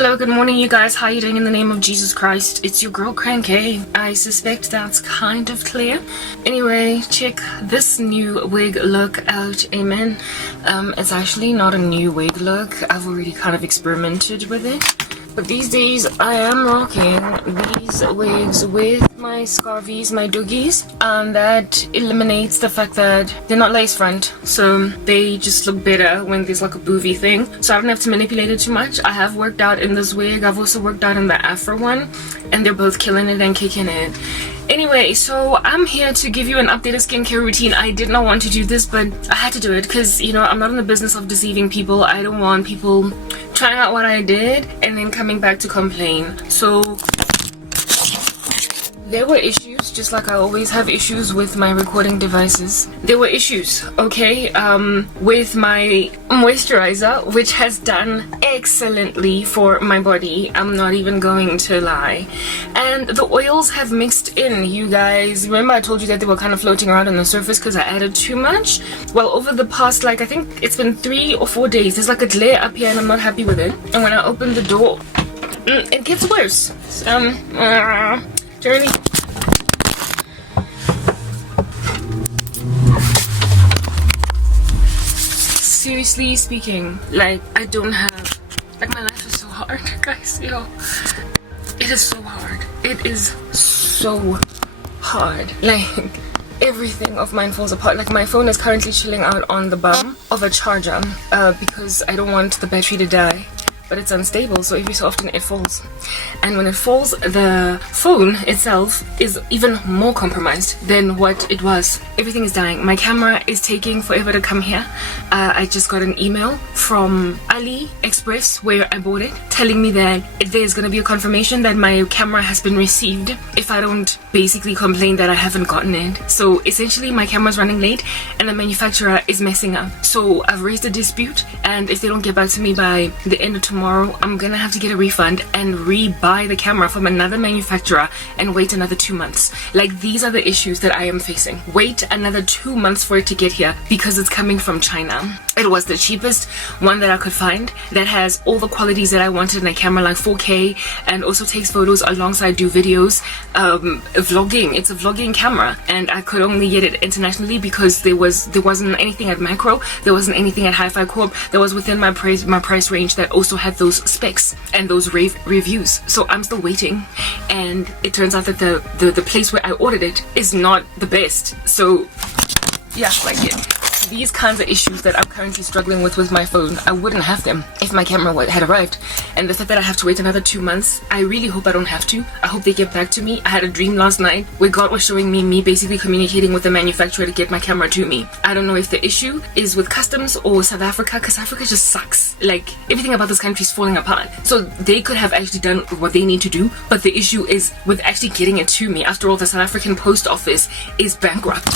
Hello, good morning you guys. How you doing in the name of Jesus Christ? It's your girl Cranky. I suspect that's kind of clear. Anyway, check this new wig look out. Amen. It's actually not a new wig look. I've already kind of experimented with it. But these days I am rocking these wigs with my scarvies, my doogies. That eliminates the fact that they're not lace front, so they just look better when there's like a boovy thing. So I don't have to manipulate it too much. I have worked out in this wig. I've also worked out in the afro one, and they're both killing it and kicking it. Anyway, so I'm here to give you an updated skincare routine. I did not want to do this, but I had to do it because, you know, I'm not in the business of deceiving people. I don't want people trying out what I did and then coming back to complain. So there were issues, just like I always have issues with my recording devices. There were issues, okay, with my moisturizer, which has done excellently for my body. I'm not even going to lie. And the oils have mixed in, you guys. Remember I told you that they were kind of floating around on the surface because I added too much? Well, over the past, like, I think it's been 3 or 4 days, there's like a glare up here and I'm not happy with it. And when I open the door, it gets worse. Journey. Seriously speaking, like, I don't have, like, my life is so hard, guys, you know. It is so hard. It is so hard. Like, everything of mine falls apart. Like, my phone is currently chilling out on the bum of a charger because I don't want the battery to die. But it's unstable, so every so often it falls. And when it falls, the phone itself is even more compromised than what it was. Everything is dying. My camera is taking forever to come here. I just got an email from AliExpress where I bought it, telling me that there's gonna be a confirmation that my camera has been received if I don't basically complain that I haven't gotten it. So essentially my camera's running late and the manufacturer is messing up. So I've raised a dispute, and if they don't get back to me by the end of tomorrow, I'm gonna have to get a refund and re-buy the camera from another manufacturer and wait another 2 months. Like, these are the issues that I am facing. Wait another 2 months for it to get here because it's coming from China. It was the cheapest one that I could find that has all the qualities that I wanted in a camera, like 4K, and also takes photos alongside do videos, vlogging. It's a vlogging camera, and I could only get it internationally because there wasn't anything at Macro, there wasn't anything at Hi-Fi Corp that was within my price range that also had those specs and those rave reviews. So I'm still waiting, and it turns out that the place where I ordered it is not the best. So yeah, like these kinds of issues that I'm currently struggling with my phone, I wouldn't have them if my camera had arrived. And the fact that I have to wait another 2 months, I really hope I don't have to. I hope they get back to me. I had a dream last night where God was showing me basically communicating with the manufacturer to get my camera to me. I don't know if the issue is with customs or South Africa, because South Africa just sucks. Like, everything about this country is falling apart. So they could have actually done what they need to do, but the issue is with actually getting it to me. After all, the South African post office is bankrupt.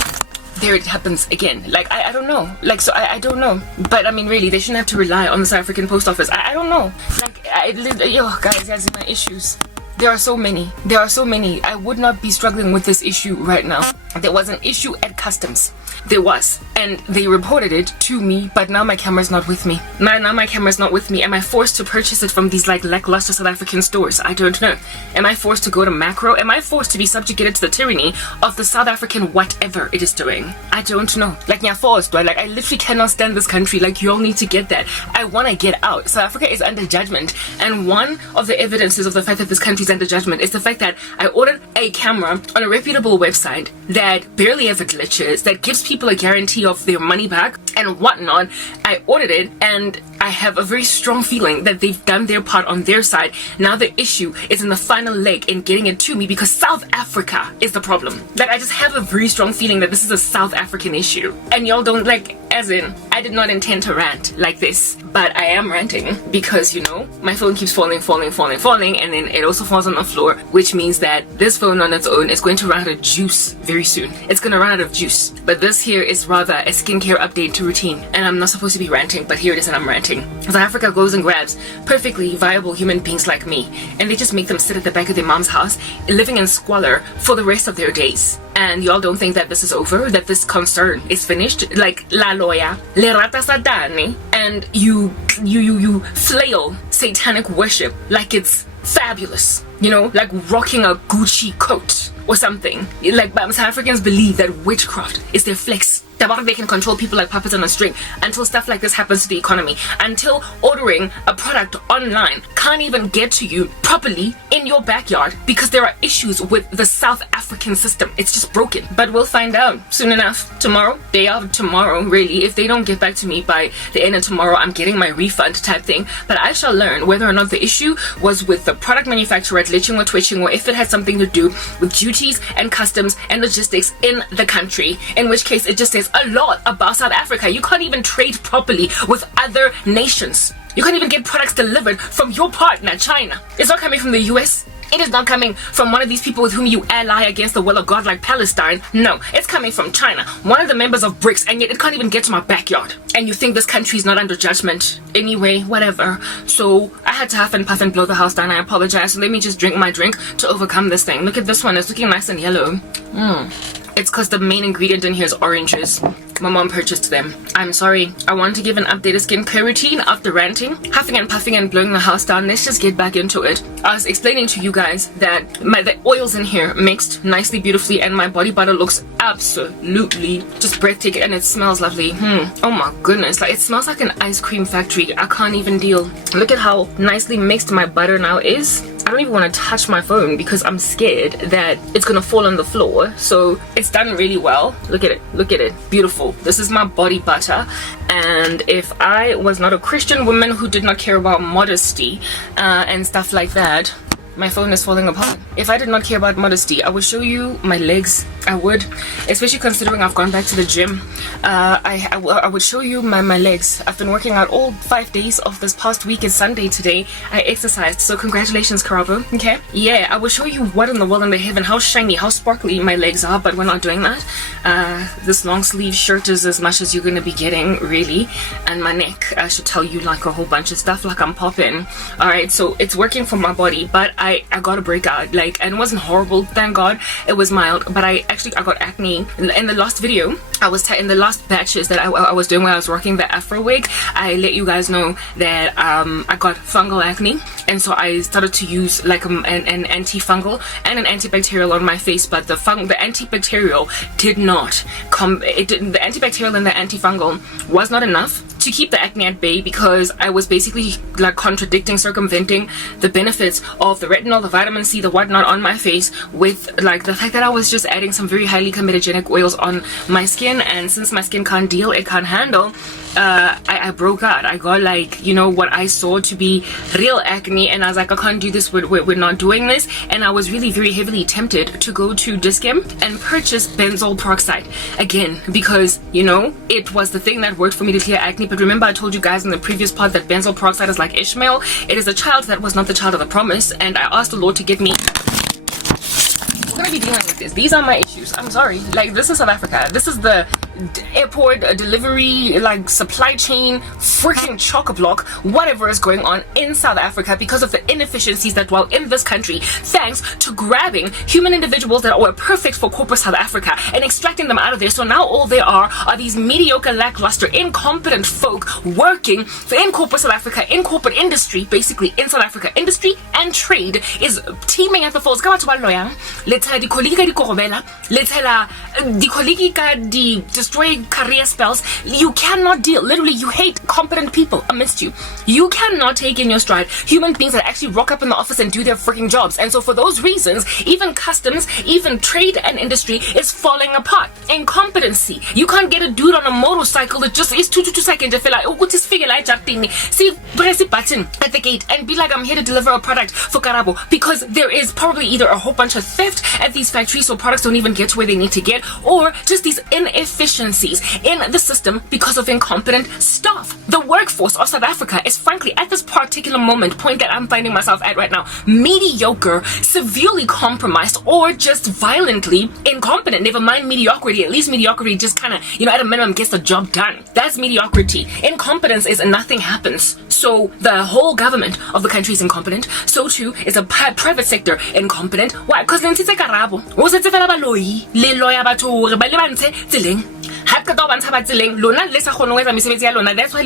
There it happens again. Like, I don't know. Like, so I don't know. But I mean, really, they shouldn't have to rely on the South African post office. I don't know. Like, guys, that's my issues. There are so many. There are so many. I would not be struggling with this issue right now. There was an issue at customs. There was. And they reported it to me, but now my camera's not with me. Now my camera's not with me. Am I forced to purchase it from these, like, lackluster South African stores? I don't know. Am I forced to go to Macro? Am I forced to be subjugated to the tyranny of the South African whatever it is doing? I don't know. Like, you're forced, right? Like, I literally cannot stand this country. Like, you all need to get that. I want to get out. South Africa is under judgment. And one of the evidences of the fact that this country is under judgment is the fact that I ordered a camera on a reputable website that barely ever glitches, that gives people a guarantee of their money back and whatnot. I ordered it, and I have a very strong feeling that they've done their part on their side. Now the issue is in the final leg in getting it to me because South Africa is the problem. Like, I just have a very strong feeling that this is a South African issue. And y'all don't, like, as in, I did not intend to rant like this, but I am ranting because, you know, my phone keeps falling, and then it also falls on the floor, which means that this phone on its own is going to run out of juice very soon. It's going to run out of juice. But this here is rather a skincare update to routine, and I'm not supposed to be ranting, but here it is and I'm ranting. South Africa goes and grabs perfectly viable human beings like me, and they just make them sit at the back of their mom's house, living in squalor for the rest of their days. and y'all don't think that this is over, that this concern is finished. Like La Loya, Le Rata Satani, and you flail satanic worship like it's fabulous, you know, like rocking a Gucci coat or something. Like South Africans believe that witchcraft is their flex. They can control people like puppets on a string until stuff like this happens to the economy, until ordering a product online can't even get to you properly in your backyard because there are issues with the South African system. It's just broken. But we'll find out soon enough. Tomorrow, day after tomorrow, really. If they don't get back to me by the end of tomorrow, I'm getting my refund type thing. But I shall learn whether or not the issue was with the product manufacturer glitching or twitching, or if it had something to do with duties and customs and logistics in the country, in which case it just says a lot about South Africa. You can't even trade properly with other nations. You can't even get products delivered from your partner, China. It's not coming from the US. It is not coming from one of these people with whom you ally against the will of God like Palestine. No, it's coming from China, one of the members of BRICS, and yet it can't even get to my backyard. And you think this country is not under judgment? Anyway, whatever. So I had to huff and puff and blow the house down. I apologize. So let me just drink my drink to overcome this thing. Look at this one. It's looking nice and yellow. It's because the main ingredient in here is oranges. My mom purchased them. I'm sorry. I want to give an updated skincare routine after ranting, huffing and puffing and blowing the house down. Let's just get back into it. I was explaining to you guys that the oils in here mixed nicely, beautifully, and my body butter looks absolutely just breathtaking, and it smells lovely. Oh my goodness. Like, it smells like an ice cream factory. I can't even deal. Look at how nicely mixed my butter now is. I don't even want to touch my phone because I'm scared that it's gonna fall on the floor. So it's done really well. Look at it. Look at it. Beautiful. This is my body butter. And if I was not a Christian woman who did not care about modesty and stuff like that, my phone is falling apart. If I did not care about modesty, I would show you my legs. I would, especially considering I've gone back to the gym. I would show you my legs. I've been working out all 5 days of this past week. It's Sunday today. I exercised, so congratulations, Karabo. Okay, yeah, I will show you what in the world in the heaven, how shiny, how sparkly my legs are, but we're not doing that. This long sleeve shirt is as much as you're gonna be getting, really. And my neck, I should tell you like a whole bunch of stuff, like I'm popping. All right, so it's working for my body, but I got a breakout, like, and it wasn't horrible, thank God. It was mild, but I got acne. In the last video, in the last batches that I was doing when I was rocking the Afro wig, I let you guys know that I got fungal acne, and so I started to use like an antifungal and an antibacterial on my face. But the antibacterial did not the antibacterial and the antifungal was not enough to keep the acne at bay, because I was basically like circumventing the benefits of the retinol, the vitamin C, the whatnot on my face, with like the fact that I was just adding some very highly comedogenic oils on my skin. And since my skin can't deal, it can't handle, I broke out. I got like, you know, what I saw to be real acne, and I was like, I can't do this, we're not doing this. And I was really very heavily tempted to go to Dis-Chem and purchase benzoyl peroxide again, because, you know, it was the thing that worked for me to clear acne. But remember, I told you guys in the previous part that benzoyl peroxide is like Ishmael. It is a child that was not the child of the promise, and I asked the Lord to get me. We're gonna be dealing with this. These are my issues. I'm sorry. Like, this is South Africa. This is the airport delivery, like, supply chain, freaking chock-a-block, whatever is going on in South Africa because of the inefficiencies that dwell in this country, thanks to grabbing human individuals that were perfect for corporate South Africa and extracting them out of there. So now all there are these mediocre, lackluster, incompetent folk working in corporate South Africa, in corporate industry, basically in South Africa. Industry and trade is teaming at the falls. Let's di colleague di korobela, let's di colleague di destroy career spells. You cannot deal. Literally, you hate competent people amidst you. You cannot take in your stride human beings that actually rock up in the office and do their freaking jobs. And so for those reasons, even customs, even trade and industry is falling apart. Incompetency. You can't get a dude on a motorcycle that just is 2 seconds. See, press the button at the gate and be like, I'm here to deliver a product for Karabo, because there is probably either a whole bunch of theft at these factories, so products don't even get to where they need to get, or just these inefficiencies in the system because of incompetent staff. The workforce of South Africa is frankly, at this particular point that I'm finding myself at right now, mediocre, severely compromised, or just violently incompetent. Never mind mediocrity. At least mediocrity just kind of, you know, at a minimum gets the job done. That's mediocrity. Incompetence is nothing happens. So the whole government of the country is incompetent. So too is the private sector incompetent. Why? Because then it's a karabo. Was it a baloi? Le lawyer bato rebalance tseleng. That's why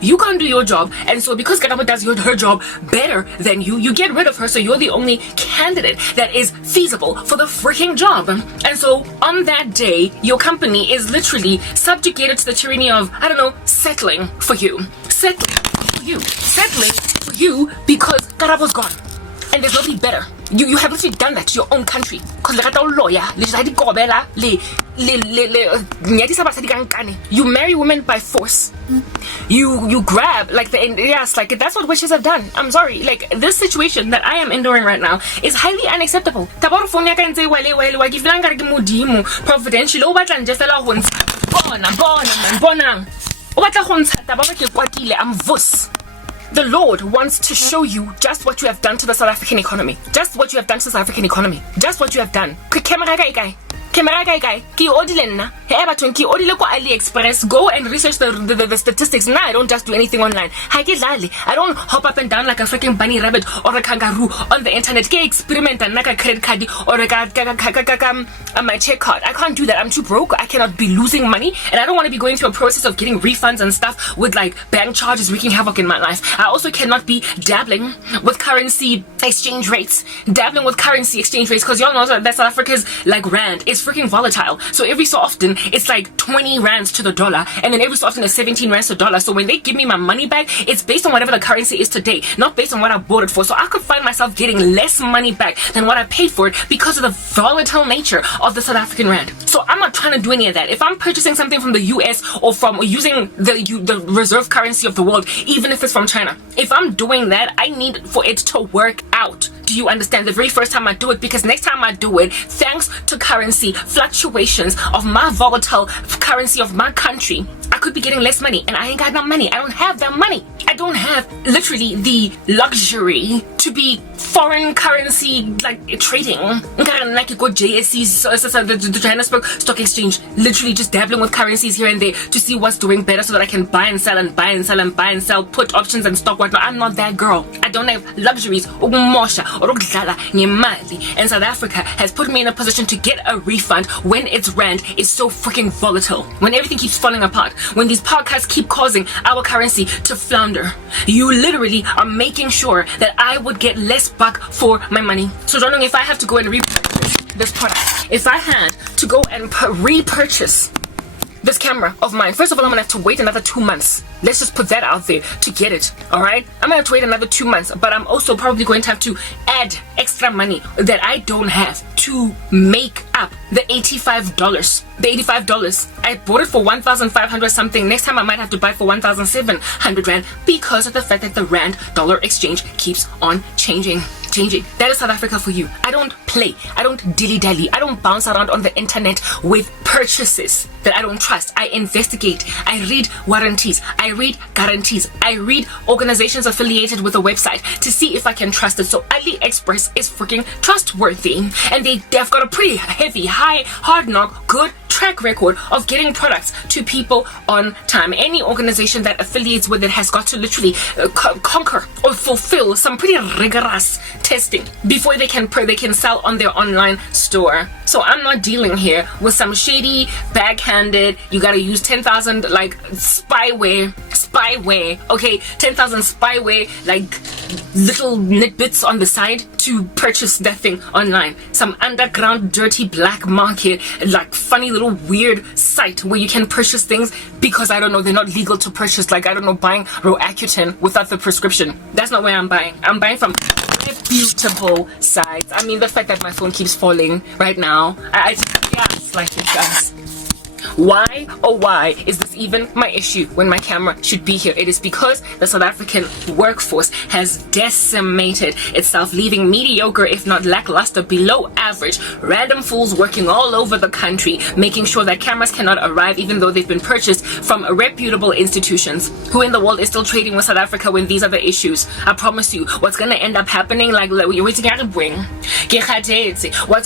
you can't do your job, and so because Karabo does her job better than you get rid of her, so you're the only candidate that is feasible for the freaking job. And so on that day, your company is literally subjugated to the tyranny of, I don't know, settling for you because Karabo's gone. And there's nobody better. You have literally done that to your own country. Because you marry women by force. You grab like that's what witches have done. I'm sorry. Like, this situation that I am enduring right now is highly unacceptable. I'm vus. The Lord wants to show you just what you have done to the South African economy. Just what you have done to the South African economy. Just what you have done. AliExpress, go and research the statistics. Now I don't just do anything online. I don't hop up and down like a freaking bunny rabbit or a kangaroo on the internet. Experiment and like a credit card or my check card. I can't do that. I'm too broke. I cannot be losing money, and I don't want to be going through a process of getting refunds and stuff with like bank charges wreaking havoc in my life. I also cannot be dabbling with currency exchange rates. Because y'all know that South Africa's like rand is freaking volatile. So every so often it's like 20 rands to the dollar, and then every so often it's 17 rands to the dollar. So when they give me my money back, it's based on whatever the currency is today, not based on what I bought it for. So I could find myself getting less money back than what I paid for it because of the volatile nature of the South African rand. So I'm not trying to do any of that. If I'm purchasing something from the US or from using the reserve currency of the world, even if it's from China, if I'm doing that, I need for it to work out. Do you understand? The very first time I do it, because next time I do it, thanks to currency fluctuations of my volatile currency of my country, I could be getting less money, and I ain't got no money. I don't have that money. I don't have literally the luxury to be foreign currency like trading. Like you go JSE, the Johannesburg Stock Exchange, literally just dabbling with currencies here and there to see what's doing better so that I can buy and sell and buy and sell and buy and sell, put options and stock whatnot. I'm not that girl. I don't have luxuries. And South Africa has put me in a position to get a refund when its rand is so freaking volatile, when everything keeps falling apart, when these podcasts keep causing our currency to flounder. You literally are making sure that I would get less back for my money. So John, if I have to go and repurchase this product, if I had to go and repurchase this camera of mine, first of all, I'm gonna have to wait another 2 months. Let's just put that out there to get it. Alright, I'm gonna have to wait another 2 months, but I'm also probably going to have to add extra money that I don't have to make up the $85. The $85, I bought it for 1,500 something. Next time I might have to buy it for 1,700 rand because of the fact that the rand dollar exchange keeps on changing. That is South Africa for you. I don't play. I don't dilly-dally. I don't bounce around on the internet with purchases that I don't trust. I investigate. I read warranties. I read guarantees. I read organizations affiliated with a website to see if I can trust it. So AliExpress is freaking trustworthy, and they've got a pretty heavy, high, hard knock, good track record of getting products to people on time. Any organization that affiliates with it has got to literally conquer or fulfill some pretty rigorous testing before they can sell on their online store. So I'm not dealing here with some shady, backhanded, you gotta use 10,000 like spyware, okay, 10,000 spyware, like little nitbits on the side to purchase that thing online. Some underground, dirty black market, like funny little weird site where you can purchase things because, I don't know, they're not legal to purchase, like, I don't know, buying Roaccutane without the prescription. That's not where I'm buying. I'm buying from beautiful sites. I mean, the fact that my phone keeps falling right now, yes, like it does. Why, oh why, is this even my issue when my camera should be here? It is because the South African workforce has decimated itself, leaving mediocre, if not lackluster, below average, random fools working all over the country, making sure that cameras cannot arrive even though they've been purchased from reputable institutions. Who in the world is still trading with South Africa when these are the issues? I promise you, what's going to end up happening, what's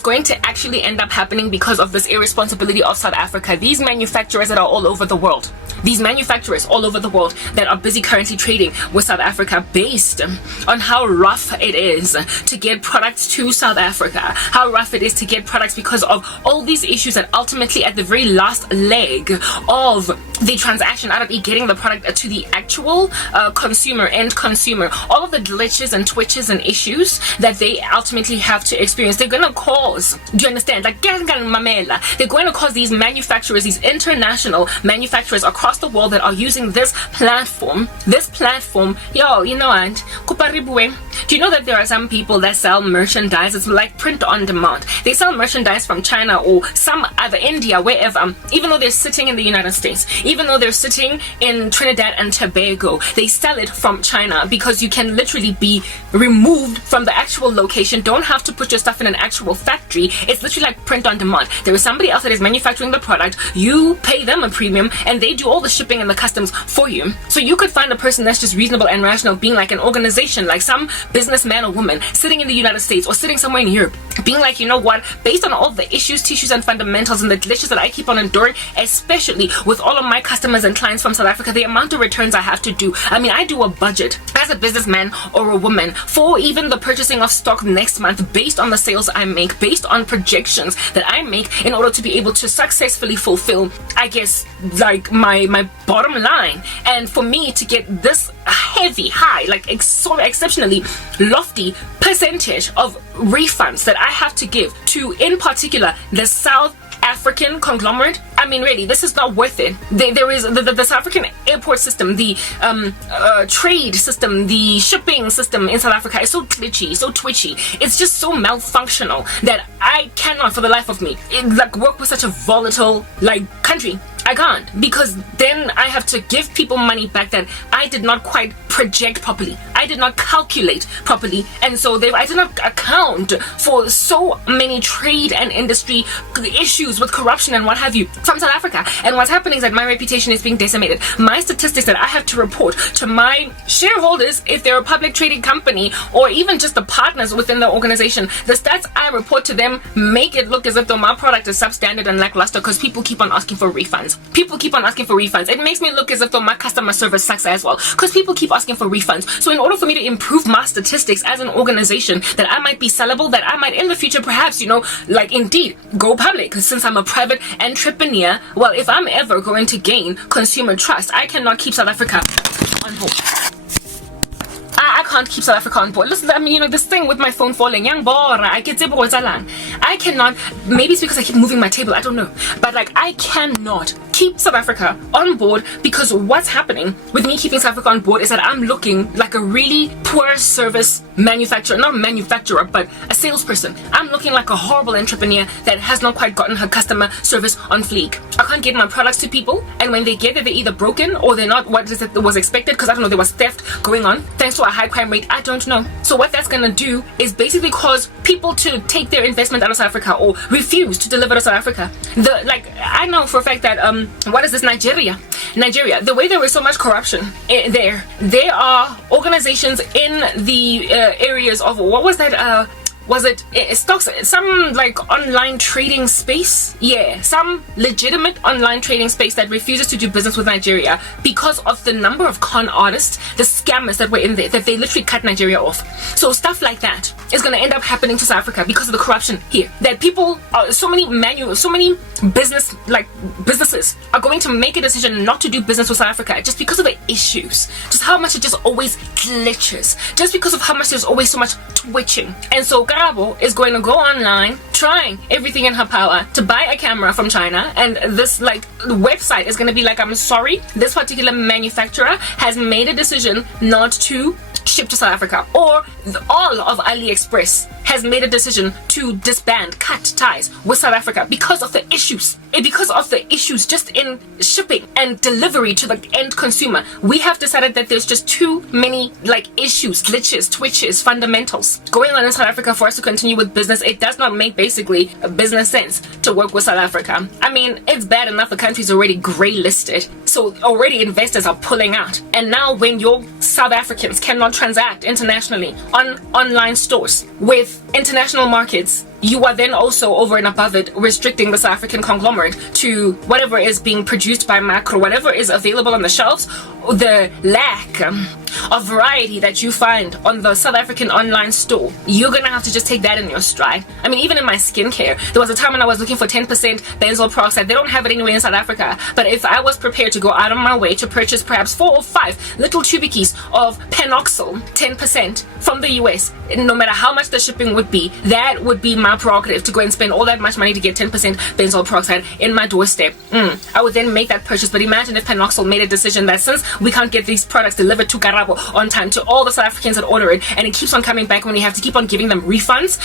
going to actually end up happening because of this irresponsibility of South Africa, these manufacturers that are all over the world, these manufacturers all over the world that are busy currently trading with South Africa based on how rough it is to get products to South Africa, how rough it is to get products because of all these issues that ultimately at the very last leg of the transaction out of getting the product to the actual end consumer, all of the glitches and twitches and issues that they ultimately have to experience, they're going to cause, do you understand, like they're going to cause these manufacturers, these international manufacturers across the world that are using this platform, yo, you know what, do you know that there are some people that sell merchandise? It's like print on demand. They sell merchandise from China or some other, India, wherever, even though they're sitting in the United States, even though they're sitting in Trinidad and Tobago, they sell it from China because you can literally be removed from the actual location, don't have to put your stuff in an actual factory. It's literally like print on demand. There is somebody else that is manufacturing the product, you pay them a premium and they do all the shipping and the customs for you. So you could find a person that's just reasonable and rational, being like an organization, like some businessman or woman sitting in the United States or sitting somewhere in Europe, being like, you know what, based on all the issues, tissues and fundamentals and the glitches that I keep on enduring, especially with all of my customers and clients from South Africa, the amount of returns I have to do, I mean, I do a budget as a businessman or a woman for even the purchasing of stock next month based on the sales I make, based on projections that I make in order to be able to successfully fulfill, I guess, like my bottom line. And for me to get this heavy, high, like sort of exceptionally lofty percentage of refunds that I have to give to, in particular, the South African conglomerate, I mean, really, this is not worth it. There is the South African airport system, the trade system, the shipping system in South Africa is so glitchy, so twitchy. It's just so malfunctional that I cannot, for the life of me, work with such a volatile country. I can't, because then I have to give people money back that I did not quite project properly. I did not calculate properly, and so I did not account for so many trade and industry issues with corruption and what have you from South Africa. And what's happening is that my reputation is being decimated. My statistics that I have to report to my shareholders, if they're a public trading company, or even just the partners within the organization, the stats I report to them make it look as if though my product is substandard and lackluster because people keep on asking for refunds. People keep on asking for refunds. It makes me look as if though my customer service sucks as well because people keep asking for refunds. So in order for me to improve my statistics as an organization, that I might be sellable, that I might in the future perhaps, indeed go public, since I'm a private entrepreneur, well, if I'm ever going to gain consumer trust, I cannot keep South Africa on board. I can't keep South Africa on board. Listen, I mean, this thing with my phone falling, I cannot, maybe it's because I keep moving my table, I don't know, but I cannot keep South Africa on board, because what's happening with me keeping South Africa on board is that I'm looking like a really poor service manufacturer, not manufacturer, but a salesperson. I'm looking like a horrible entrepreneur that has not quite gotten her customer service on fleek. I can't get my products to people, and when they get it, they're either broken or they're not what was expected, because I don't know, there was theft going on thanks to a high crime rate, I don't know. So what that's gonna do is basically cause people to take their investment out of South Africa or refuse to deliver to South Africa. I know for a fact that what is this, Nigeria, the way there is so much corruption there are organizations in the areas of, what was that, was it stocks, some online trading space, some legitimate online trading space that refuses to do business with Nigeria because of the number of con artists, the scammers that were in there, that they literally cut Nigeria off. So stuff like that is going to end up happening to South Africa because of the corruption here, that people, so many businesses are going to make a decision not to do business with South Africa just because of the issues, just how much it just always glitches, just because of how much there's always so much twitching. And so Karabo is going to go online trying everything in her power to buy a camera from China, and this website is going to be like, I'm sorry, this particular manufacturer has made a decision not to ship to South Africa, or all of AliExpress has made a decision to disband, cut ties with South Africa because of the issues. Because of the issues just in shipping and delivery to the end consumer. We have decided that there's just too many issues, glitches, twitches, fundamentals going on in South Africa for us to continue with business. It does not make basically a business sense to work with South Africa. I mean, it's bad enough the country's already grey listed, so already investors are pulling out. And now when your South Africans cannot transact internationally on online stores with international markets, you are then also, over and above it, restricting the South African conglomerate to whatever is being produced by Macro, whatever is available on the shelves. The lack of variety that you find on the South African online store, you're gonna have to just take that in your stride. I mean, even in my skincare, there was a time when I was looking for 10% benzoyl peroxide. They don't have it anywhere in South Africa, but if I was prepared to go out of my way to purchase perhaps 4 or 5 little tubikies of Penoxyl 10% from the US, no matter how much the shipping would be, that would be my prerogative to go and spend all that much money to get 10% benzoyl peroxide in my doorstep. I would then make that purchase. But imagine if Penoxyl made a decision that since we can't get these products delivered to Karabo on time to all the South Africans that order it, and it keeps on coming back when we have to keep on giving them refunds,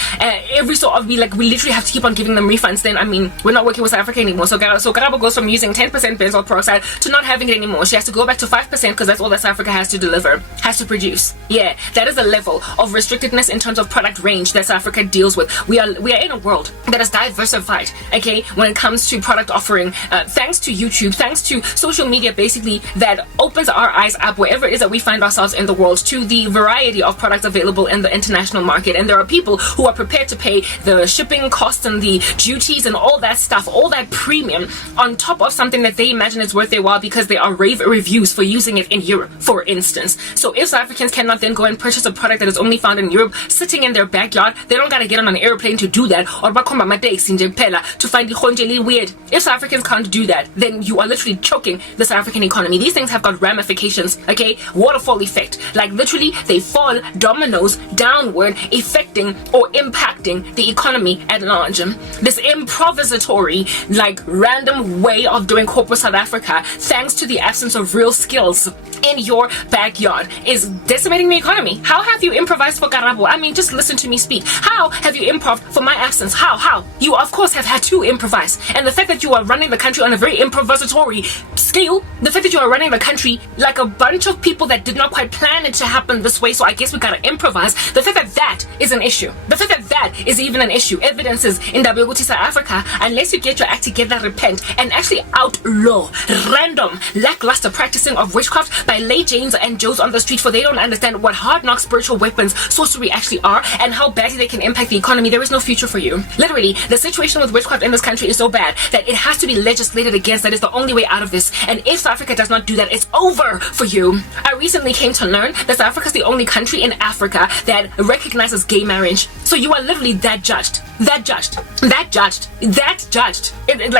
every so often, we literally have to keep on giving them refunds, then I mean, we're not working with South Africa anymore. So Karabo goes from using 10% benzoyl peroxide to not having it anymore. She has to go back to 5% because that's all that South Africa has to deliver, has to produce. Yeah, that is a level of restrictedness in terms of product range that South Africa deals with. We are in a world that is diversified, okay, when it comes to product offering, thanks to YouTube, thanks to social media, basically, that opens our eyes up wherever it is that we find ourselves in the world to the variety of products available in the international market. And there are people who are prepared to pay the shipping costs and the duties and all that stuff, all that premium on top of something that they imagine is worth their while because there are rave reviews for using it in Europe, for instance. So if South Africans cannot then go and purchase a product that is only found in Europe sitting in their backyard, they don't gotta get on an airplane to do that, or to find the Khonjeli weird. If South Africans can't do that, then you are literally choking the South African economy. These things have got ramifications, okay? Waterfall effect. Like literally, they fall dominoes downward, affecting or impacting the economy at large. This improvisatory, like random way of doing corporate South Africa, thanks to the absence of real skills in your backyard, is decimating the economy. How have you improvised for Karabo? I mean, just listen to me speak. How have you improv for my absence? How? You of course have had to improvise. And the fact that you are running the country on a very improvisatory scale, the fact that you are running the country like a bunch of people that did not quite plan it to happen this way, so I guess we gotta improvise. The fact that that is an issue. The fact that that is even an issue. Evidence is in WT South Africa, unless you get your act together, repent, and actually outlaw random, lackluster practicing of witchcraft by lay Janes and Joes on the street, for they don't understand what hard knock spiritual weapons sorcery actually are and how badly they can impact the economy, there is no future for you. Literally, the situation with witchcraft in this country is so bad that it has to be legislated against. That is the only way out of this. And if South Africa does not do that, it's over for you. I recently came to learn that South Africa is the only country in Africa that recognizes gay marriage. So you are literally that judged. Like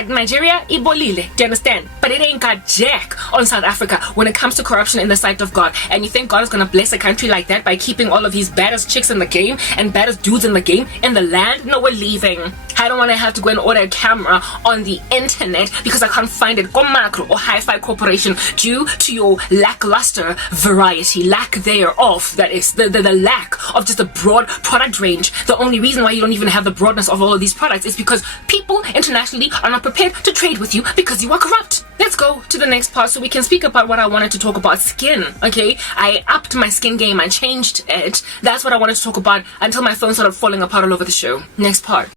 Nigeria, Ibolile, do you understand? But it ain't got jack on South Africa when it comes to corruption in the sight of God. And you think God is gonna bless a country like that by keeping all of these baddest chicks in the game and baddest dudes in the game in the land? No, we're leaving. I don't want to have to go and order a camera on the internet because I can't find it on Macro or Hi-Fi Corporation due to your lackluster variety, lack thereof. That is the lack of just a broad product range. The only reason why you don't even have the broadness of all of these products is because people internationally are not prepared to trade with you because you are corrupt. Let's go to the next part so we can speak about what I wanted to talk about. Skin, okay? I upped my skin game. I changed it. That's what I wanted to talk about until my phone started falling apart all over the show. Next part.